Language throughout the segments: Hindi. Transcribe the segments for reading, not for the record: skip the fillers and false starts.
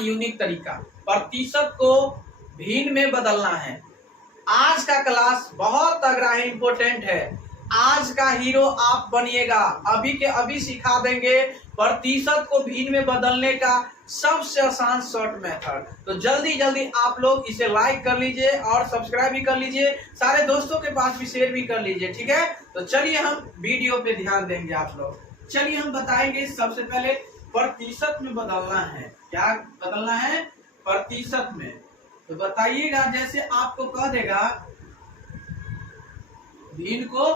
यूनिक तरीका, प्रतिशत को भिन्न में बदलना है। आज का क्लास बहुत तगड़ा है, इंपोर्टेंट है। आज का हीरो आप बनिएगा, अभी के अभी सिखा देंगे प्रतिशत को भिन्न में बदलने का सबसे आसान शॉर्ट मेथड। तो जल्दी जल्दी आप लोग इसे लाइक कर लीजिए और सब्सक्राइब भी कर लीजिए, सारे दोस्तों के पास भी शेयर भी कर लीजिए, ठीक है। तो चलिए हम वीडियो पे ध्यान देंगे आप लोग। चलिए हम बताएंगे सबसे पहले प्रतिशत में बदलना है। क्या बदलना है? प्रतिशत में। तो बताइएगा, जैसे आपको कह देगा भिन्न को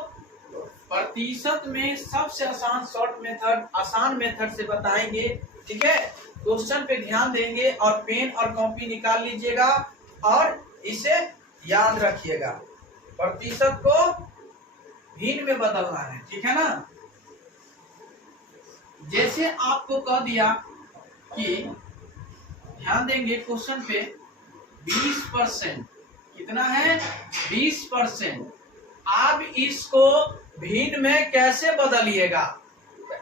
प्रतिशत में सबसे आसान शॉर्ट मेथड, आसान मेथड से बताएंगे, ठीक है। क्वेश्चन पे ध्यान देंगे और पेन और कॉपी निकाल लीजिएगा और इसे याद रखिएगा। प्रतिशत को भिन्न में बदलना है, ठीक है ना। जैसे आपको कह दिया कि ध्यान देंगे क्वेश्चन पे 20%, कितना है? 20%। आप इसको भिन्न में कैसे बदलिएगा?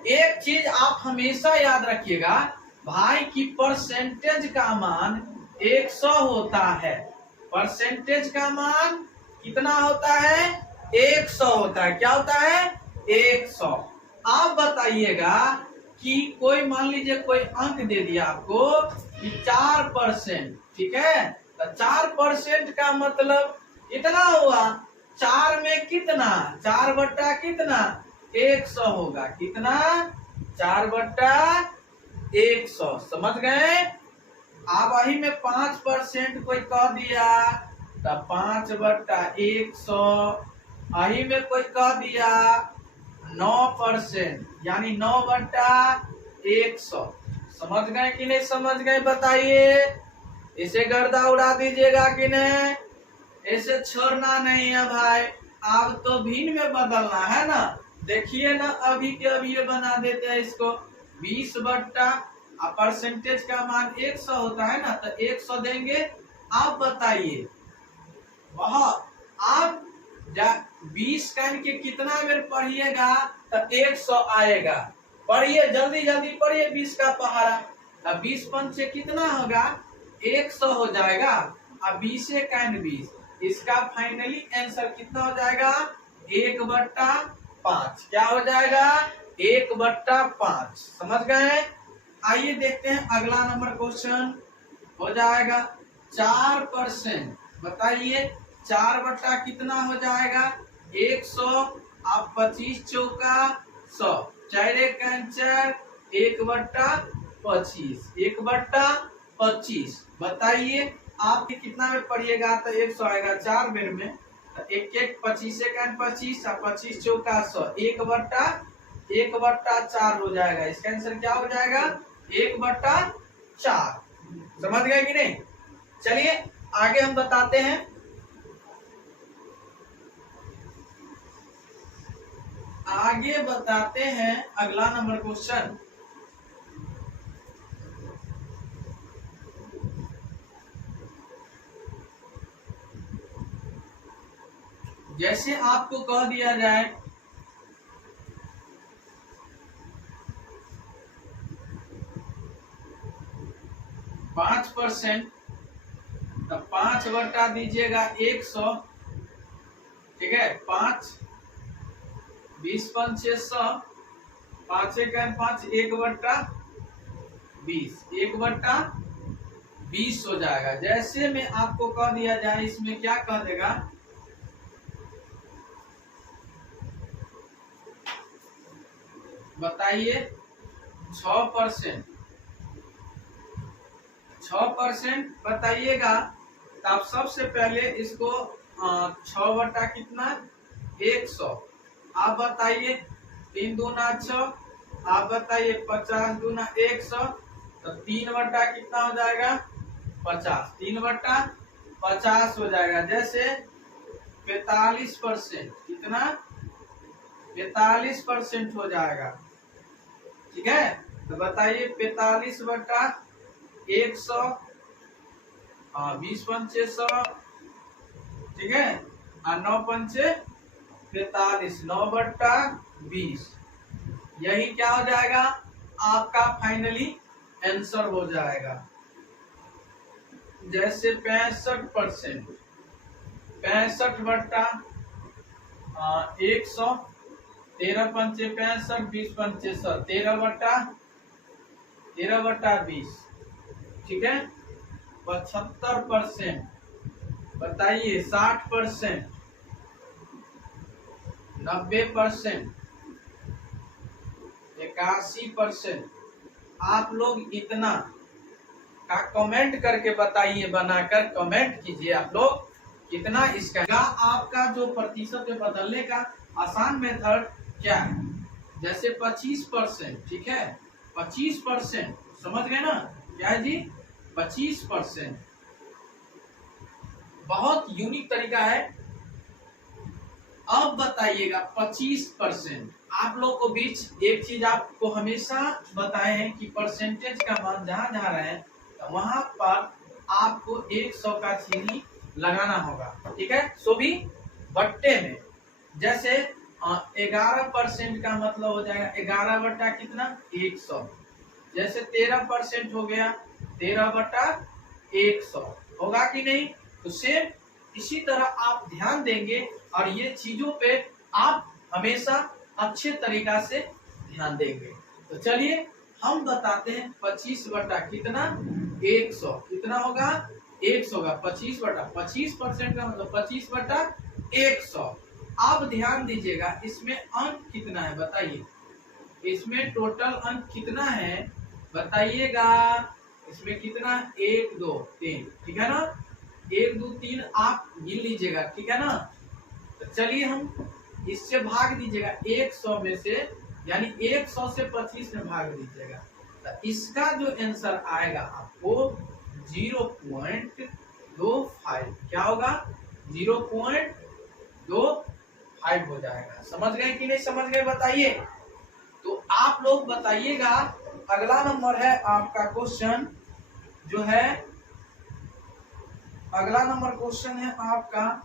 एक चीज आप हमेशा याद रखिएगा भाई कि परसेंटेज का मान 100 होता है। परसेंटेज का मान कितना होता है? 100 होता है। क्या होता है? 100। आप बताइएगा कि कोई मान लीजिए कोई अंक दे दिया आपको कि 4%, ठीक है। तो 4% का मतलब इतना हुआ, 4 में कितना? 4 बट्टा कितना? 100 होगा। कितना? 4 बट्टा 100। समझ गए? आप वही में 5% कोई कह दिया तो 5 बट्टा 100। वही में कोई कह दिया 9%, यानी 9 बट्टा 100। समझ गए कि नहीं समझ गए? बताइए। इसे गर्दा उड़ा दीजिएगा कि नहीं? ऐसे छोड़ना नहीं है भाई। अब तो भिन्न में बदलना है ना। देखिए ना, अभी के अभी ये बना देते हैं इसको 20 बट्टा, परसेंटेज का मान 100 होता है ना, तो 100 देंगे। आप बताइए, बहुत आप 20 का के कितना बेर पढ़िएगा तो 100 आएगा। पढ़िए, जल्दी जल्दी पढ़िए 20 का पहाड़ा। अब 20 पंचे कितना होगा? 100 हो जाएगा। अब 20 का 20, इसका फाइनली आंसर कितना हो जाएगा? 1/5। क्या हो जाएगा? 1/5। समझ गए? आइए देखते हैं अगला नंबर क्वेश्चन। हो जाएगा 4%। बताइए 4 बट्टा कितना हो जाएगा? 100। आप 25 चौका 100, 4 एक 4, 1/25, 1/25। बताइए आप कितना बेर पढ़िएगा तो 100 आएगा? 4 बेर में। तो 1 25 सेकंड 25, 25 चौका 100, 1/4 हो जाएगा। इसका आंसर क्या हो जाएगा? 1/4। समझ गए कि नहीं? चलिए आगे हम बताते हैं। आगे बताते हैं अगला नंबर क्वेश्चन। जैसे आपको कह दिया जाए 5%, तो 5 बट्टा दीजिएगा 100, ठीक है। 5 20 पंचे 100, 5 एक 5, 1/20, 1/20 हो जाएगा। जैसे में आपको कह दिया जाए, इसमें क्या कह देगा? बताइए 6%। 6% बताइएगा तो आप सबसे पहले इसको 6 बट्टा कितना? 100। आप बताइए 3 दूना 6। आप बताइए 50 दूना 100, तो 3 बट्टा कितना हो जाएगा? 50। 3/50 हो जाएगा। जैसे 45%, कितना? 45% हो जाएगा, ठीक है। तो बताइए 45/100, 20 पंचे 100, ठीक है। और 9 पंचे 45, 9/20। यही क्या हो जाएगा? आपका फाइनली आंसर हो जाएगा। जैसे 65%, 65 बट्टा 100, 13 पंचे 65, 20 पंचे 100, 13/20, ठीक है। 75%, बताइए 60%, 90%, 81%। आप लोग इतना का कमेंट करके बताइए, बनाकर कमेंट कीजिए आप लोग कितना इसका। आपका जो प्रतिशत में बदलने का आसान मेथड क्या है? जैसे 25%, ठीक है, 25%, समझ गए ना क्या है जी? 25%, बहुत यूनिक तरीका है। अब बताइएगा 25%। आप लोग को बीच एक चीज आपको हमेशा बताए हैं कि परसेंटेज का मान जहां जहां रहे तो वहां पर आपको 100 का चिन्ह लगाना होगा, ठीक है। सो भी बट्टे में जैसे 11% का मतलब हो जाएगा 11 बट्टा कितना 100। जैसे 13% हो गया 13/100 होगा कि नहीं? तो सेम इसी तरह आप ध्यान देंगे और ये चीजों पे आप हमेशा अच्छे तरीका से ध्यान देंगे। तो चलिए हम बताते हैं 25 बटा कितना 100 कितना होगा 100 होगा। 25% का मतलब 25 बटा 100। अब ध्यान दीजिएगा इसमें अंक कितना है बताइए, इसमें टोटल अंक कितना है बताइएगा। इसमें कितना 1 2 3, ठीक है ना, 1 2 3 आप गिन लीजिएगा, ठीक है ना। तो चलिए हम इससे भाग दीजिएगा 100 में से, यानी 100 से 25 में भाग दीजिएगा। तो इसका जो आंसर आएगा आपको 0.25, क्या होगा 0.25 हो जाएगा। समझ गए कि नहीं समझ गए बताइए। तो आप लोग बताइएगा। अगला नंबर है आपका क्वेश्चन जो है, अगला नंबर क्वेश्चन है आपका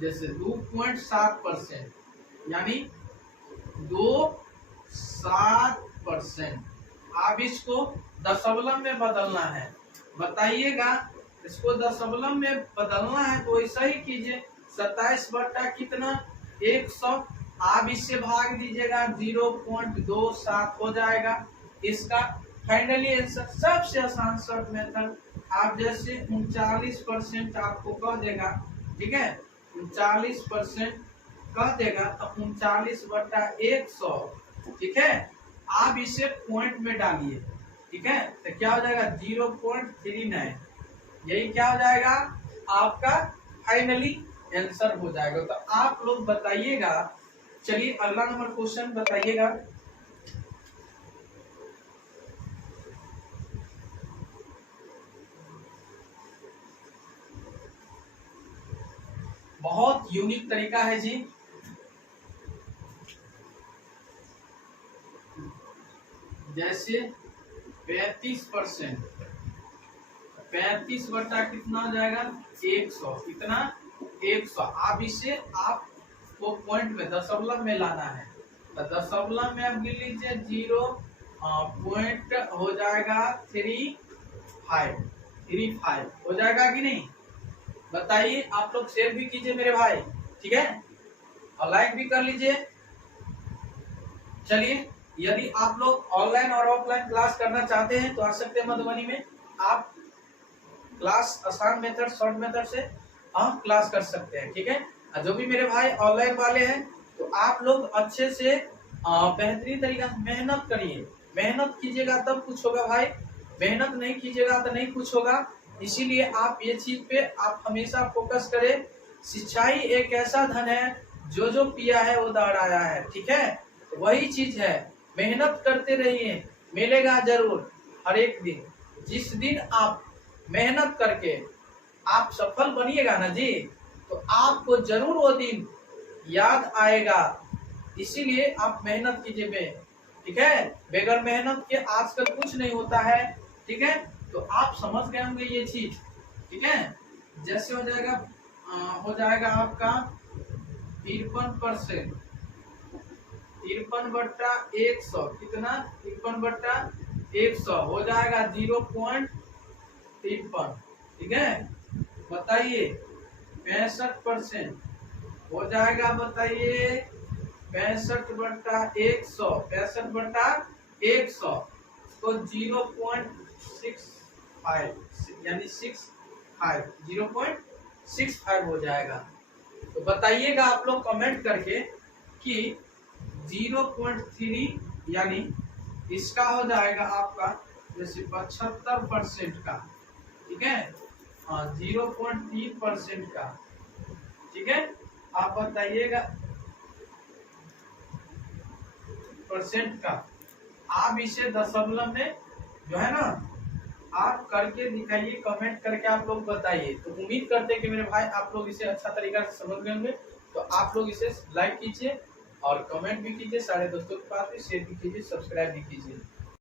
जैसे 2.7%, यानी 2.7%। आप इसको दशमलव में बदलना है, बताइएगा। इसको दशमलव में बदलना है तो ऐसा ही कीजिए 27 बट्टा कितना 100, आप इससे भाग दीजिएगा 0.27 हो जाएगा इसका फाइनली आंसर। सबसे आसान शॉर्ट मेथड आप जैसे 39% आपको कह देगा, ठीक है, 39% कह देगा तो 39/100, ठीक है। आप इसे पॉइंट में डालिए, ठीक है, तो क्या हो जाएगा 0.39, यही क्या हो जाएगा आपका फाइनली आंसर हो जाएगा। तो आप लोग बताइएगा। चलिए अगला नंबर क्वेश्चन बताइएगा। बहुत यूनिक तरीका है जी। जैसे 35%, 35 बट्टा कितना हो जाएगा 100, कितना 100। आप इसे आपको पॉइंट में दशमलव में लाना है, तो दशमलव में आप गिन लीजिए 0 पॉइंट हो जाएगा 35 हो जाएगा कि नहीं बताइए। आप लोग शेयर भी कीजिए मेरे भाई, ठीक है, और लाइक भी कर लीजिए। चलिए यदि आप लोग ऑनलाइन और ऑफलाइन क्लास करना चाहते हैं तो आ सकते हैं मधुबनी में। आप क्लास आसान मेथड शॉर्ट मेथड से हम क्लास कर सकते हैं, ठीक है। जो भी मेरे भाई ऑनलाइन वाले हैं तो आप लोग अच्छे से बेहतरीन तरीका से मेहनत करिए, मेहनत कीजिएगा तब कुछ होगा भाई, मेहनत नहीं कीजिएगा तो नहीं कुछ होगा। इसीलिए आप ये चीज पे आप हमेशा फोकस करें। शिक्षा ही एक ऐसा धन है जो जो पिया है वो दौड़ाया है, ठीक है। तो वही चीज है, मेहनत करते रहिए, मिलेगा जरूर हर एक दिन। जिस दिन आप मेहनत करके आप सफल बनिएगा ना जी, तो आपको जरूर वो दिन याद आएगा। इसीलिए आप मेहनत कीजिए, ठीक है। बगैर मेहनत के आजकल कुछ नहीं होता है, ठीक है। तो आप समझ गए होंगे ये चीज, ठीक है। जैसे हो जाएगा आपका 53%, 53/100 कितना 53/100 हो जाएगा 0.25 53, ठीक है। बताइए 65% हो जाएगा, बताइए 65/100, 65/100 तो 0.65 यानी 0.65 हो जाएगा। तो बताइएगा आप लोग कमेंट करके कि 0.3 यानी इसका हो जाएगा आपका जैसे 75% का, ठीक है। हाँ 0.3% का, ठीक है। आप बताइएगा परसेंट का, आप इसे दशमलव में जो है ना आप करके दिखाइए, कमेंट करके आप लोग बताइए। तो उम्मीद करते हैं कि मेरे भाई आप लोग इसे अच्छा तरीका से समझ गए होंगे। तो आप लोग इसे लाइक कीजिए और कमेंट भी कीजिए, सारे दोस्तों के पास भी शेयर भी कीजिए, सब्सक्राइब भी कीजिए।